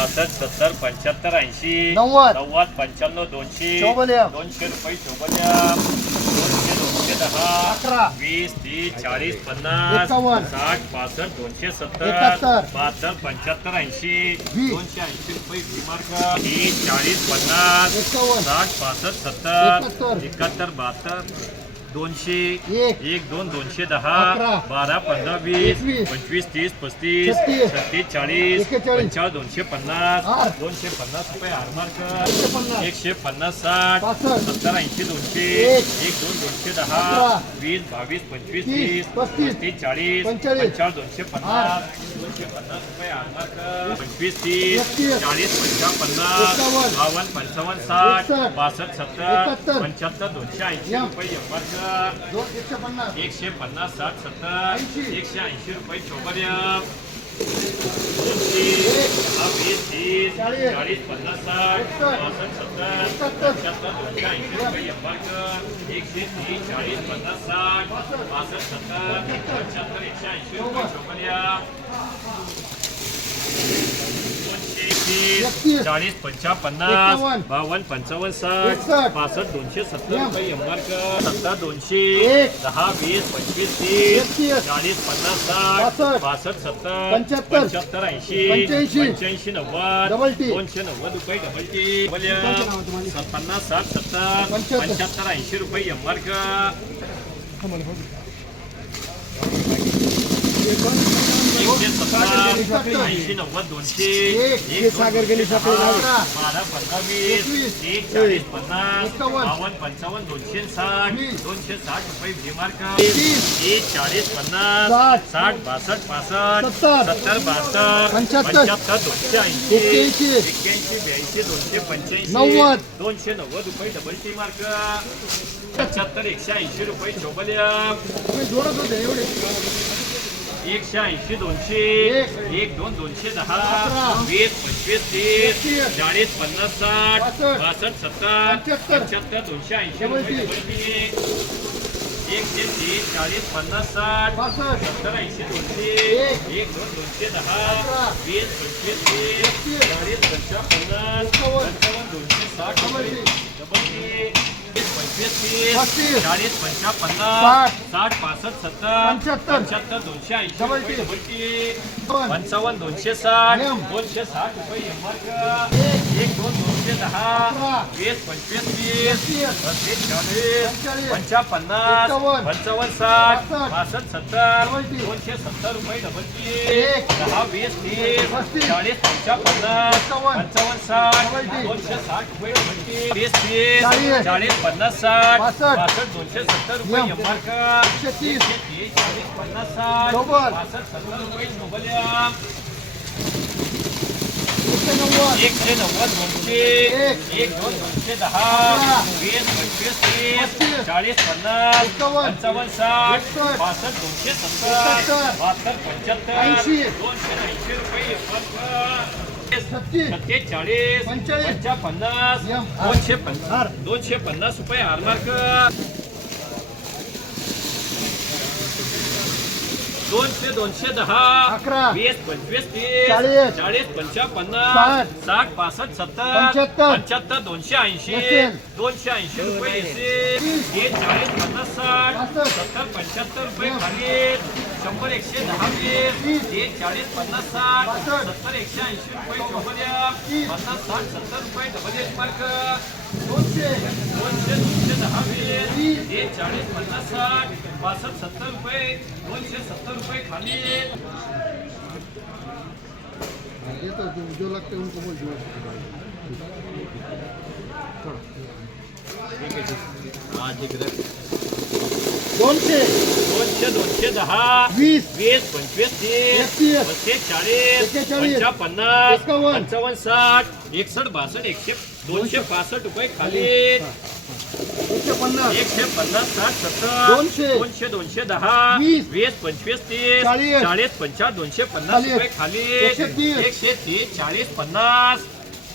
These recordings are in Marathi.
पासष्ट सत्तर पंच्याहत्तर ऐंशी नव्वद. नव्वद पंच्याण्णव दोनशे शोभल्या. दोनशे रुपये शोभल्या दोनशे दोनशे दहा अकरा. वीस तीस चाळीस पन्नास एकावन्न. साठ पासष्ट दोनशे सत्तर एकाहत्तर. बहात्तर पंच्याहत्तर ऐंशी वीस. दोनशे ऐंशी रुपये तीस चाळीस पन्नास एकावन्न साठ पासष्ट सत्तर एकाहत्तर. एकाहत्तर बहात्तर दोनशे एक. दोन दोनशे दहा. बारा पंधरा वीस. पंचवीस तीस पस्तीस छत्तीस. चाळीस. पंचावन्न दोनशे पन्नास. दोनशे पन्नास रुपये हारमार्क एकशे पन्नास. साठ. सत्तर ऐंशी दोनशे एक. दोन दोनशे दहा. वीस बावीस पंचवीस तीस. तीस पस्तीस. चाळीस. पंचावन्न दोनशे पन्नास दोनशे पन्नास रुपये हारमार्क पंचवीस तीस. चाळीस पंचावन्न पन्नास. बावन्न पंचावन्न साठ. बासष्ट सत्तर. पंच्याहत्तर दोनशे ऐंशी. रुपये दोन एकशे पन्नास साठ सत्तर. एकशे ऐंशी रुपये वीस तीस चाळीस. पन्नास साठ. बासष्ट सत्तर दोनशे ऐंशी रुपये एंबरकर एकशे तीस चाळीस पन्नास साठ बासष्ट सत्तर पंच्याहत्तर एकशे ऐंशी रुपये चौपर्य दोनशे तीस एकतीस. चाळीस पंचावन्न पन्नास. बावन्न पंचावन्न साठ. पासष्ट दोनशे सत्तर. रुपये एंबरकर सत्तर दोनशे. दहा वीस पंचवीस तीस. चाळीस पन्नास साठ पासष्ट. सत्तर पंच्याहत्तर. ऐंशी पंच्याऐंशी. नव्वद. दोनशे नव्वद रुपये डबल टी डबल पन्नास साठ सत्तर पंच्याहत्तर. ऐंशी रुपये सत्तर ऐंशी नव्वद दोनशे एक. सागर गेली बारा पंधरा वीस एक चाळीस पन्नास बावन्न पंचावन्न दोनशे साठ दोनशे साठ रुपये भीमार्का एक चाळीस पन्नास साठ. बासष्ट पासष्ट सत्तर. बासष्ट बहात्तर पंच्याहत्तर. दोनशे ऐंशी एक्क्याऐंशी. ब्याऐंशी दोनशे पंच्याऐंशी नव्वद. दोनशे नव्वद रुपये डबल टी मार्क पंच्याहत्तर एकशे ऐंशी रुपये चोबल्या जोडत होते एवढे एकशे ऐंशी दोनशे एक. दोन दोनशे दहा. वीस पंचवीस तीस. चाळीस पन्नास साठ. बासष्ट सत्तर पंच्याहत्तर. दोनशे ऐंशी. एकशे तीस चाळीस पन्नास साठ सत्तर ऐंशी दोनशे एक. दोन दोनशे दहा. वीस पंचवीस तीस. चाळीस पंचावन्न एकावन्न. पंचावन्न दोनशे साठ डबल पंचवीस. चाळीस पन्नास साठ. पासष्ट सत्तर पंच्याहत्तर. दोनशे ऐंशी. पंचावन्न दोनशे साठ. दोनशे साठ रुपये एक. दोन दोनशे दहा. वीस पंचवीस तीस एकतीस. पस्तीस चाळीस पंचेचाळीस. पंचावन्न पन्नास एकावन्न. पंचावन्न साठ पासष्ट. सत्तर. दोनशे सत्तर रुपये डबल. दहा वीस तीस. चाळीस पंचावन्न पन्नास. पंचावन्न साठ. दोनशे साठ रुपये वीस तीस चाळीस. पन्नास साठ पासष्ट. दोनशे सत्तर रुपये. एमआरक तीस. चाळीस पन्नास साठ. पासष्ट सत्तर रुपये डबल एकशे नव्वद एकशे नव्वद दोनशे एक. दोन दोनशे दहा. वीस पंचवीस तीस. चाळीस पन्नास. पंचावन्न साठ. पासष्ट दोनशे सत्तर. बहात्तर पंच्याहत्तर. दोनशे ऐंशी रुपये सत्तेचाळीस. पंचापन्नास यम. दोनशे पन्नास दोनशे पन्नास रुपये हारमार्क दोनशे दोनशे दहा अकरा. वीस पंचवीस तीस चाळीस. चाळीस पंचापन्नास साठ. साठ पासष्ट सत्तर पंच्याहत्तर. पंच्याहत्तर दोनशे ऐंशी. दोनशे ऐंशी रुपये. तीस. हे चाळीस पन्नास साठ पासष्ट. सत्तर पंच्याहत्तर रुपये. खाली शंभर एकशे दहा वीस चाळीस पन्नास साठ सत्तर एकशे ऐंशी रुपये चौपद्या पन्नास साठ सत्तर रुपये डबल एक मार्क दोनशे दोनशे दोनशे दहा वीस चाळीस पन्नास साठ पासष्ट सत्तर रुपये दोनशे सत्तर रुपये खाली. येतो जो लागते दोनशे दोनशे दोनशे दहा वीस वीस पंचवीस तीस एकतीस. पस्तीस चाळीस एक्केचाळीस. पंचा पन्नास एकावन्न. पंचावन्न साठ एकसष्ट बासष्ट एकशे दोनशे पासष्ट रुपये खाली दोनशे पन्नास एकशे पन्नास साठ सत्तर दोनशे. दोनशे दोनशे दहा वीस. वीस पंचवीस तीस चाळीस. चाळीस पंचावन्न दोनशे पन्नास चाळीस. रुपये खाली एकशे तीस. एकशे तीस चाळीस पन्नास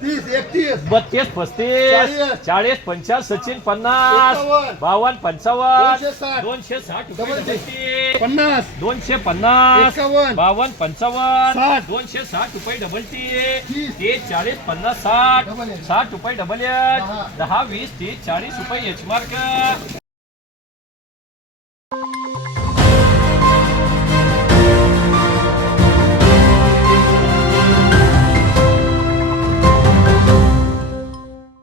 तीस एकतीस बत्तीस पस्तीस चाळीस. चाळीस पंचाळीस सचिन पन्नास एकावन्न. बावन्न पंचावन्न दोनशे साठ. दोनशे साठ डबल रुपये पन्नास दोनशे पन्नास एकावन्न. बावन्न पंचावन्न साठ. दोनशे साठ रुपये डबल टी तीस. ते चाळीस पन्नास साठ डबल. साठ रुपये डबल दहा. एट दहा वीस तीस चाळीस रुपये एच मार्क